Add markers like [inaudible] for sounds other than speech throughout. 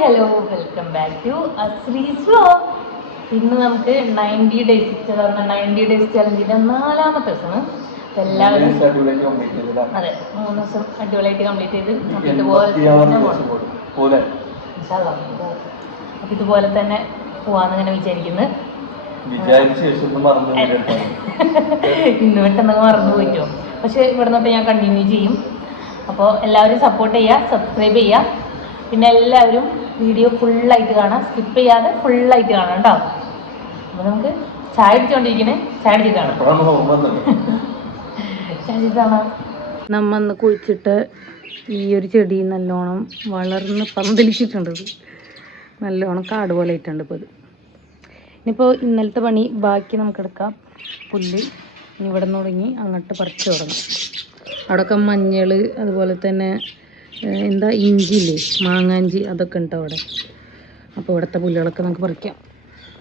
Hello welcome back to Ashree's vlog ഇന്ന് നമുക്ക് ninety days പറഞ്ഞ നയന്റി ഡേയ്സ് ചലഞ്ചിന്റെ നാലാമത്തെ ദിവസമാണ്. എല്ലാവരും. അതെ മൂന്ന് ദിവസം അടിപൊളിയായിട്ട് കംപ്ലീറ്റ് ചെയ്ത് നമുക്ക് ഇതുപോലെ നമുക്ക് ഇതുപോലെ. തന്നെ പോവാന്ന് ഇങ്ങനെ വിചാരിക്കുന്നു. [laughs] ഇന്ന് പെട്ടെന്ന് മറന്നു പോയിട്ടോ. പക്ഷെ ഇവിടെ നിന്നിട്ട് ഞാൻ കണ്ടിന്യൂ ചെയ്യും. അപ്പോൾ എല്ലാവരും സപ്പോർട്ട് ചെയ്യുക സബ്സ്ക്രൈബ് ചെയ്യുക പിന്നെ എല്ലാവരും വീഡിയോ ഫുള്ളായിട്ട് കാണാം. സ്കിപ്പ് ചെയ്യാതെ ഫുള്ളായിട്ട് കാണാം കേട്ടോ. അപ്പോൾ നമുക്ക് ചായ അടിച്ചുകൊണ്ടിരിക്കണേ ചായ അടിച്ച് കാണാം. [laughs] ചായ അടിച്ച് നമ്മ അന്ന് കുഴിച്ചിട്ട് ഈ ഒരു ചെടി നല്ലോണം വളർന്ന് പന്തലിച്ചിട്ടുണ്ട്. നല്ലോണം കാട് പോലെ ആയിട്ടുണ്ട് ഇപ്പോൾ ഇത് ഇനിയിപ്പോൾ ഇന്നലത്തെ പണി ബാക്കി നമുക്ക് എടുക്കാം. പുല്ല് ഇനി ഇവിടെ നിന്ന് തുടങ്ങി അങ്ങോട്ട് പറിച്ചു തുടങ്ങും. അവിടെയൊക്കെ മഞ്ഞൾ അതുപോലെ തന്നെ എന്താ ഇഞ്ചി ഇല്ലേ മാങ്ങാഞ്ചി അതൊക്കെ ഉണ്ട് അവിടെ. അപ്പോൾ ഇവിടുത്തെ പുല്ലുകളൊക്കെ നമുക്ക് പറിക്കാം.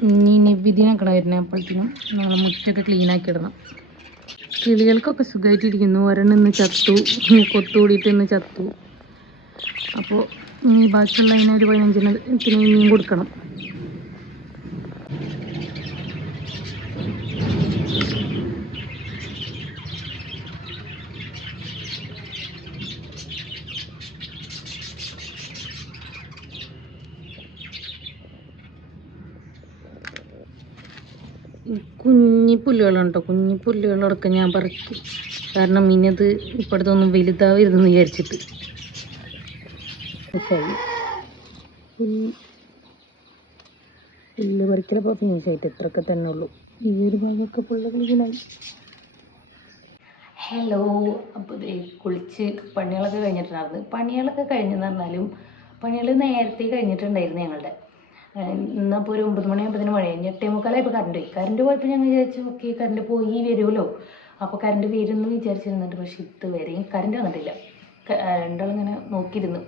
ഇനി നിവിധിനൊക്കെ വരുന്നത് അപ്പോഴത്തേക്കും നമ്മൾ മുറ്റൊക്കെ ക്ലീനാക്കി ഇടണം. കിളികൾക്കൊക്കെ സുഖമായിട്ടിരിക്കുന്നു ഒരെണ്ണം ഇന്ന് ചത്തു. കൊത്തുകൂടിയിട്ട് ഇന്ന് ചത്തു. അപ്പോൾ ഇനി ബാക്കിയുള്ള അതിനൊരു പതിനഞ്ചിന് ഇനിയും കൊടുക്കണം. കുഞ്ഞി പുല്ലുകളുണ്ട്? കുഞ്ഞി പുല്ലുകളടക്കം ഞാൻ പറിക്കും. കാരണം ഇനിയത് ഇപ്പോഴത്തൊന്നും വലുതാവരുതെന്ന് വിചാരിച്ചിട്ട്. പുല്ല് പറിക്കലപ്പോൾ ഫിനിഷ് ആയിട്ട് ഇത്രയൊക്കെ തന്നെ ഉള്ളൂ. ഈ ഒരു ഭാഗമൊക്കെ പുള്ള ഹലോ അപ്പോൾ കുളിച്ച് പണികളൊക്കെ കഴിഞ്ഞിട്ടുണ്ടായിരുന്നു. പണികളൊക്കെ കഴിഞ്ഞെന്ന് പറഞ്ഞാലും പണികൾ നേരത്തെ കഴിഞ്ഞിട്ടുണ്ടായിരുന്നു ഞങ്ങളുടെ. ഇന്നപ്പോൾ ഒരു ഒമ്പത് മണിയാകുമ്പോഴത്തേന് മഴ കഴിഞ്ഞ് എട്ടേ മുക്കാലായപ്പോൾ കറണ്ട് പോയി. കറണ്ട് പോയപ്പോൾ ഞങ്ങൾ വിചാരിച്ചു ഓക്കെ കറണ്ട് പോയി വരുമല്ലോ. അപ്പോൾ കറണ്ട് വരുമെന്ന് വിചാരിച്ചിരുന്നുണ്ട് പക്ഷെ ഇതുവരെയും കറണ്ട് വന്നിട്ടില്ല. രണ്ടാളിങ്ങനെ നോക്കിയിരുന്നു.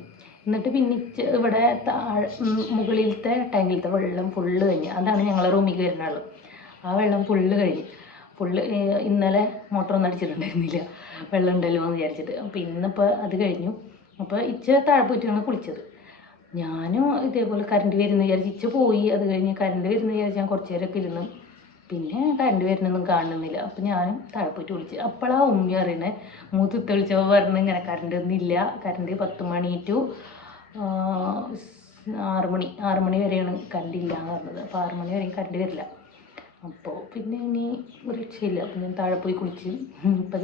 എന്നിട്ട് പിന്നെ ഇവിടെ താഴെ മുകളിലത്തെ ടാങ്കിലത്തെ വെള്ളം ഫുള്ള് കഴിഞ്ഞ്. അതാണ് ഞങ്ങളെ റൂമിലേക്ക് വരുന്ന വെള്ളം. ആ വെള്ളം ഫുള്ള് കഴിഞ്ഞ്. ഫുള്ള് ഇന്നലെ മോട്ടറൊന്നും അടിച്ചിട്ടുണ്ടായിരുന്നില്ല. വെള്ളം ഉണ്ടല്ലോ എന്ന് വിചാരിച്ചിട്ട്. അപ്പോൾ ഇന്നിപ്പോൾ അത് കഴിഞ്ഞു. അപ്പോൾ ഇച്ച താഴെ പോയിട്ടാണ് കുളിച്ചത്. ഞാനും ഇതേപോലെ കറണ്ട് വരുന്ന വിചാരിച്ച് പോയി. അത് കഴിഞ്ഞ് കറണ്ട് വരുന്ന വിചാരിച്ച് ഞാൻ കുറച്ച് നേരമൊക്കെ ഇരുന്ന്. പിന്നെ കറണ്ട് വരുന്നൊന്നും കാണുന്നില്ല. അപ്പം ഞാനും താഴെ പോയിട്ട് വിളിച്ച്. അപ്പോഴാ ഉമ്മി അറിയണേ മൂത്ത് വിളിച്ചപ്പോൾ പറഞ്ഞു ഇങ്ങനെ കറണ്ട് ഒന്നും ഇല്ല. കറണ്ട് പത്ത് മണി ടു ആറ് മണി ആറ് മണി വരെയാണ് കറണ്ട് ഇല്ല എന്ന് പറഞ്ഞത്. അപ്പോൾ ആറ് മണി വരെയും കറണ്ട് വരില്ല. അപ്പോൾ പിന്നെ ഇനി ഒരു രക്ഷയില്ല അപ്പം ഞാൻ താഴെ പോയി കുളിച്ച്. ഇപ്പം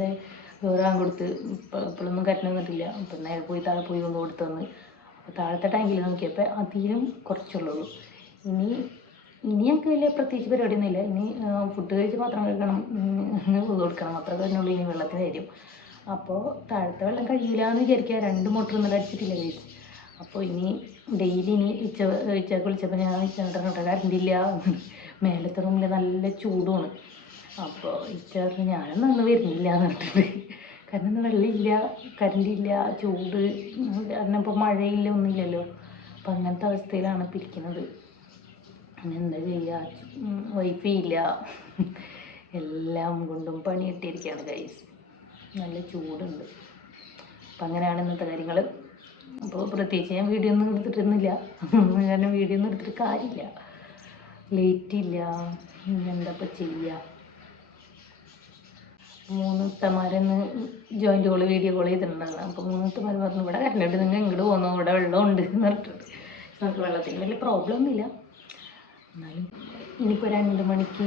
വേറെ കൊടുത്ത് ഇപ്പം ഇപ്പോഴൊന്നും കറണ്ട് വന്നിട്ടില്ല. അപ്പം നേരെ പോയി താഴെ പോയി ഒന്ന് കൊടുത്തു വന്ന് അപ്പോൾ താഴത്തെ ടാങ്കിൽ നോക്കിയപ്പോൾ അതിലും കുറച്ചുള്ളൂ. ഇനി ഇനി ഞങ്ങൾക്ക് വലിയ പ്രത്യേകിച്ച് പരിപാടിയൊന്നുമില്ല. ഇനി ഫുഡ് കഴിച്ച് മാത്രം കഴിക്കണം. കൊടുക്കണം. അത്ര തന്നെയുള്ളൂ ഇനി വെള്ളത്തിന് തരും അപ്പോൾ താഴത്തെ വെള്ളം കഴിയില്ല എന്ന് വിചാരിക്കുക രണ്ട് മോട്ടർ ഒന്നും അടിച്ചിട്ടില്ല കഴിച്ച് അപ്പോൾ ഇനി ഡെയിലി ഇനി ഉച്ച ഉച്ചയ്ക്ക് വിളിച്ചപ്പോൾ ഞാൻ ചേട്ടനോട്ടെ കറണ്ട് ഇല്ല. മേലത്തെ റൂമിൽ നല്ല ചൂടുമാണ് അപ്പോൾ ഇച്ച പറഞ്ഞു ഞാനൊന്നും അന്ന് വരുന്നില്ല എന്ന് പറഞ്ഞിട്ടുണ്ട്. കാരണം വെള്ളമില്ല കറണ്ട് ഇല്ല ചൂട് കാരണം മഴയില്ല ഒന്നുമില്ലല്ലോ. അപ്പം അങ്ങനത്തെ അവസ്ഥയിലാണ് ഇപ്പം ഇരിക്കുന്നത്. എന്താ ചെയ്യുക വൈഫൈ ഇല്ല. എല്ലാം കൊണ്ടും പണി കിട്ടിയിരിക്കുകയാണ് ഗൈസ് നല്ല ചൂടുണ്ട്. അപ്പം അങ്ങനെയാണ് ഇന്നത്തെ കാര്യങ്ങൾ അപ്പോൾ പ്രത്യേകിച്ച് ഞാൻ വീഡിയോ ഒന്നും എടുത്തിട്ടൊന്നുമില്ല. കാരണം വീഡിയോ ഒന്നും എടുത്തിട്ട് കാര്യമില്ല. ലേറ്റ് ഇല്ല. എന്താ ഇപ്പം ചെയ്യുക മൂന്ന് ജോയിന്റ് കോൾ വീഡിയോ കോൾ ചെയ്തിട്ടുണ്ടായിരുന്നു. അപ്പോൾ മൂന്ന് പറഞ്ഞു ഇവിടെ കരണ്ടുണ്ട് നിങ്ങൾ ഇങ്ങോട്ട് പോകുന്നു ഇവിടെ വെള്ളമുണ്ട് എന്ന് പറഞ്ഞിട്ടുണ്ട് നമുക്ക് വെള്ളത്തിന് വലിയ പ്രോബ്ലം ഒന്നുമില്ല. എന്നാലും ഇനിയിപ്പോൾ രണ്ട് മണിക്ക്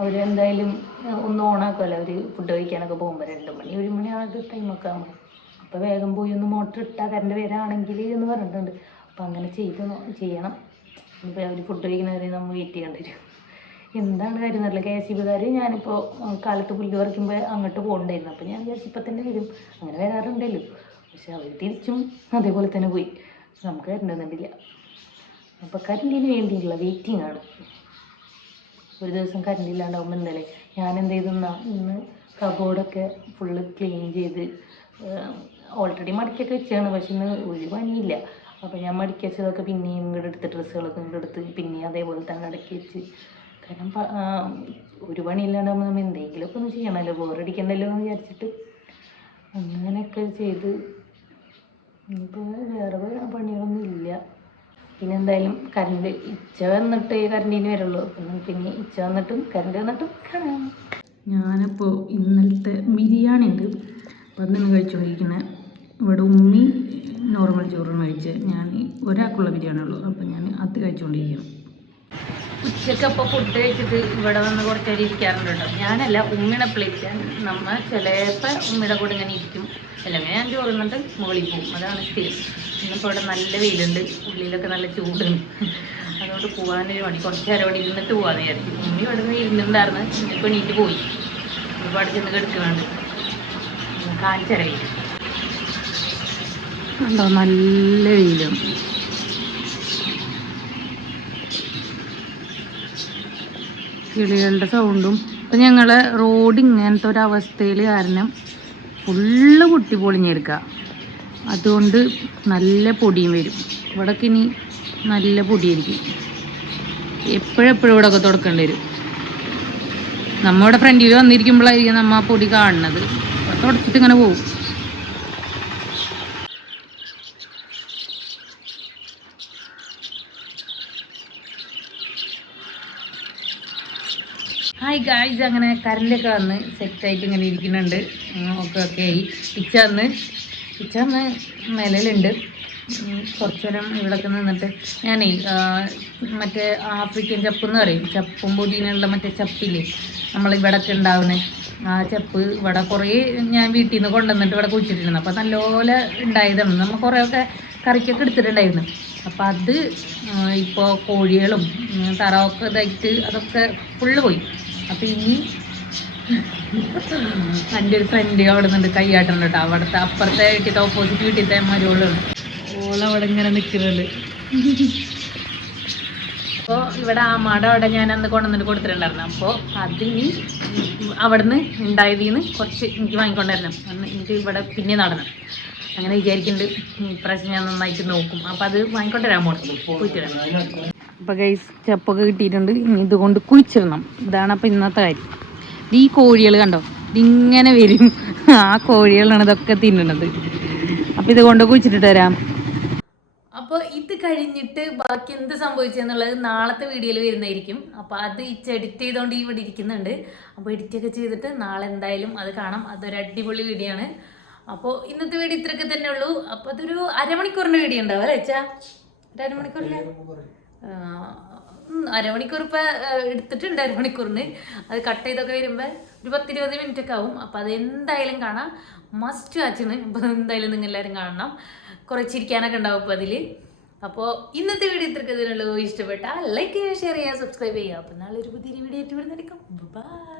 അവർ എന്തായാലും ഏഹ്, ഒന്ന് ഓണാക്കുമല്ലോ അവർ ഫുഡ് കഴിക്കാനൊക്കെ പോകുമ്പോൾ രണ്ട് മണി ഒരു മണി ആ ഒരു ടൈമൊക്കെ ആകുമ്പോൾ അപ്പോൾ വേഗം പോയി ഒന്ന് മോട്ടർ ഇട്ടാൽ കറണ്ട് വരാണെങ്കിൽ എന്ന് പറഞ്ഞിട്ടുണ്ട്. അപ്പോൾ അങ്ങനെ ചെയ്ത് ചെയ്യണം. ഇപ്പോൾ അവർ ഫുഡ് കഴിക്കുന്നവരെ നമ്മൾ വെയിറ്റ് ചെയ്യേണ്ടി വരും. എന്താണ് കാര്യം എന്നറിയില്ല കെ എസ് ഇ ബിക്കാർ ഞാനിപ്പോൾ കാലത്ത് പുല്ല് പറിക്കുമ്പോൾ അങ്ങോട്ട് പോകണ്ടായിരുന്നു. അപ്പോൾ ഞാൻ വിചാരിച്ചു ഇപ്പം തന്നെ വരും. അങ്ങനെ വരാറുണ്ടല്ലോ. പക്ഷെ അവർ തിരിച്ചും അതേപോലെ തന്നെ പോയി. നമുക്ക് കരണ്ടൊന്നുമില്ല അപ്പോൾ കറണ്ടിന് വേണ്ടിയുള്ള വെയിറ്റിംഗ് ആണ്. ഒരു ദിവസം കറണ്ട് ഇല്ലാണ്ടാവുമ്പോൾ എന്തായാലും ഞാൻ എന്ത് ചെയ്തെന്നാ ഇന്ന് കബോർഡൊക്കെ ഫുള്ള് ക്ലീൻ ചെയ്ത് ഓൾറെഡി മടക്കിയൊക്കെ വെച്ചാണ്. പക്ഷെ ഇന്ന് ഒരു പണിയില്ല. അപ്പോൾ ഞാൻ മടക്കി വെച്ചതൊക്കെ പിന്നെയും ഇങ്ങോട്ട് എടുത്ത് ഡ്രസ്സുകളൊക്കെ ഇങ്ങോട്ട് എടുത്ത് പിന്നെയും അതേപോലെ തന്നെ അടക്കി വെച്ച് കാരണം ഒരു പണിയില്ലാണ്ടാകുമ്പോൾ നമ്മൾ എന്തെങ്കിലുമൊക്കെ ഒന്ന് ചെയ്യണമല്ലോ ബോറടിക്കണ്ടല്ലോ എന്ന് വിചാരിച്ചിട്ട് അങ്ങനെയൊക്കെ ചെയ്ത് ഇപ്പോൾ വേറെ പണികളൊന്നും ഇല്ല. പിന്നെ എന്തായാലും കറണ്ട് ഇച്ച വന്നിട്ട് കറണ്ടിന് വരുള്ളൂ. പിന്നെ ഇച്ച വന്നിട്ടും കറണ്ട് വന്നിട്ടും കാണാം. ഞാനപ്പോൾ ഇന്നലത്തെ ബിരിയാണി ഉണ്ട്. അപ്പം അന്ന് കഴിച്ചുകൊണ്ടിരിക്കുന്നത് ഇവിടെ ഉമ്മി നോർമൽ ചോറാണ് കഴിച്ചത് ഞാൻ ഒരാൾക്കുള്ള ബിരിയാണി ഉള്ളൂ. അപ്പം ഞാൻ അത് കഴിച്ചുകൊണ്ടിരിക്കുന്നു ഉച്ചയ്ക്ക് അപ്പോൾ ഫുഡ് കഴിച്ചിട്ട് ഇവിടെ വന്ന് കുറച്ച് നേരം ഇരിക്കാറുണ്ട് കേട്ടോ ഞാനല്ല ഉമ്മിനെ പ്ലേറ്റ് നമ്മ ചിലപ്പോൾ ഉമ്മയുടെ കൂടെ ഇങ്ങനെ ഇരിക്കും. അല്ലെങ്കിൽ ഞാൻ ചോറുന്നുണ്ട് മുകളിൽ പോകും. അതാണ് സ്ഥിരം. ഇന്നിപ്പോൾ ഇവിടെ നല്ല വെയിലുണ്ട്. ഉള്ളിലൊക്കെ നല്ല ചൂടുണ്ട്. അതുകൊണ്ട് പോകാനൊരു മണി കുറച്ച് നേരം ഇവിടെ ഇരുന്നിട്ട് പോകാമെന്ന് വിചാരിച്ചു. ഉമ്മി ഇവിടെ നിന്ന് ഇരുന്നിട്ടുണ്ടായിരുന്നു. ഇന്നിപ്പോൾ എണീറ്റ് പോയി. ഒരുപാട് ചെന്ന് കിടക്കുന്നുണ്ട്. കാണിച്ചറിയില്ല തരാം നല്ല വെയിലും. കിളികളുടെ സൗണ്ടും ഇപ്പം ഞങ്ങൾ റോഡ് ഇങ്ങനത്തെ ഒരു കാരണം ഫുള്ള് പൊട്ടി പൊളിഞ്ഞെടുക്കുക അതുകൊണ്ട് നല്ല പൊടിയും വരും. ഇവിടൊക്കെ ഇനി നല്ല പൊടിയായിരിക്കും. എപ്പോഴെപ്പോഴും ഇവിടെ ഒക്കെ തുടക്കേണ്ടി വരും. നമ്മുടെ ഫ്രണ്ടിൽ വന്നിരിക്കുമ്പോഴായിരിക്കും നമ്മൾ ആ പൊടി കാണുന്നത്. തുടച്ചിട്ട് ഇങ്ങനെ പോകും ഹായ് ഗായ്സ് അങ്ങനെ കറണ്ടൊക്കെ വന്ന് സെറ്റായിട്ട് ഇങ്ങനെ ഇരിക്കുന്നുണ്ട്. ഒക്കെ ഒക്കെ ആയി. പിച്ച വന്ന് പിച്ച വന്ന് നിലയിലുണ്ട്. കുറച്ചു നേരം ഇവിടെയൊക്കെ നിന്നിട്ട് ഞാനേ മറ്റേ ആഫ്രിക്കൻ ചപ്പ് എന്ന് പറയും. ചപ്പും പൊതിനുള്ള മറ്റേ ചപ്പില്ലേ? നമ്മളിവിടൊക്കെ ഉണ്ടാവുന്നത് ആ ചപ്പ് ഇവിടെ കുറേ ഞാൻ വീട്ടിൽ നിന്ന് കൊണ്ടുവന്നിട്ട് ഇവിടെ കുഴിച്ചിട്ടിരുന്നു. അപ്പോൾ നല്ലപോലെ ഉണ്ടായതാണ്. നമ്മൾ കുറേയൊക്കെ കറിക്കൊക്കെ എടുത്തിട്ടുണ്ടായിരുന്നു. അപ്പോൾ അത് ഇപ്പോൾ കോഴികളും താറാവൊക്കെ ഇതായിട്ട് അതൊക്കെ ഫുള്ള് പോയി. അപ്പോൾ ഇനി എന്റെ ഒരു ഫ്രണ്ട് അവിടെ നിന്ന് കൈയാട്ടുണ്ട് കേട്ടോ അവിടുത്തെ അപ്പുറത്തെ വീട്ടിലത്തെ ഓപ്പോസിറ്റ് വീട്ടിലത്തെ മരുകളുണ്ട് ഓളവിടെ ഇങ്ങനെ നിൽക്കുന്നുണ്ട് അപ്പോൾ ഇവിടെ ആമാടെ അവിടെ ഞാൻ അന്ന് കൊണ്ടുവന്നിട്ട് കൊടുത്തിട്ടുണ്ടായിരുന്നു. അപ്പോൾ അതിനി അവിടുന്ന് ഉണ്ടായതിൽ നിന്ന് കുറച്ച് എനിക്ക് വാങ്ങിക്കൊണ്ടായിരുന്നു. അന്ന് എനിക്ക് ഇവിടെ പിന്നെ നടന്നു. അങ്ങനെ വിചാരിക്കുന്നുണ്ട് ഇപ്രാവശ്യം ഞാൻ നന്നായിട്ട് നോക്കും. അപ്പോൾ അത് വാങ്ങിക്കൊണ്ടുവരാൻ പോകണം പോയിട്ട് അപ്പോൾ ഗൈസ് ചപ്പൊക്കെ കിട്ടിയിട്ടുണ്ട്. ഇനി ഇതുകൊണ്ട് കുഴിച്ചിടണം. ഇതാണ് അപ്പോൾ ഇന്നത്തെ കാര്യം. ഈ കോഴികൾ കണ്ടോ? ഇതിങ്ങനെ വരും. ആ കോഴികളാണ് ഇതൊക്കെ തിന്നണത്. അപ്പോൾ ഇതുകൊണ്ട് കുഴിച്ചിട്ടിട്ട് വരാം. അപ്പോൾ ഇത് കഴിഞ്ഞിട്ട് ബാക്കി എന്ത് സംഭവിച്ചെന്നുള്ളത് നാളത്തെ വീഡിയോയിൽ വരുന്നതായിരിക്കും. അപ്പോൾ അത് എഡിറ്റ് ചെയ്തുകൊണ്ട് ഇവിടെ ഇരിക്കുന്നുണ്ട്. അപ്പോൾ എഡിറ്റൊക്കെ ചെയ്തിട്ട് നാളെ എന്തായാലും അത് കാണാം. അതൊരു അടിപൊളി വീഡിയോ ആണ്. അപ്പോൾ ഇന്നത്തെ വീഡിയോ ഇത്രയൊക്കെ തന്നെ ഉള്ളൂ. അപ്പോൾ അതൊരു അരമണിക്കൂറിന്റെ വീഡിയോ ഉണ്ടാവും അല്ലേ അച്ഛാ? ഒരു അരമണിക്കൂറിലെ? അരമണിക്കൂർ ഇപ്പം എടുത്തിട്ടുണ്ട് അരമണിക്കൂറിന്. അത് കട്ട് ചെയ്തൊക്കെ വരുമ്പോൾ ഒരു പത്തിരുപത് മിനിറ്റ് ഒക്കെ ആവും. അപ്പം അത് എന്തായാലും കാണാം മസ്റ്റ് വാച്ചിന് ഇപ്പം എന്തായാലും നിങ്ങൾ എല്ലാവരും കാണണം. കുറേ ചിരിക്കാനൊക്കെ ഉണ്ടാവും അപ്പോൾ അതിൽ അപ്പോൾ ഇന്നത്തെ വീഡിയോ ഇത്രയ്ക്ക് ഇതിനുള്ളൂ. ഇഷ്ടപ്പെട്ടാൽ ലൈക്ക് ചെയ്യുക ഷെയർ ചെയ്യുക സബ്സ്ക്രൈബ് ചെയ്യുക. അപ്പോൾ നാളെ ഒരു പുതിയ വീഡിയോ ആയിട്ട് വരുന്നതായിരിക്കും ബൈ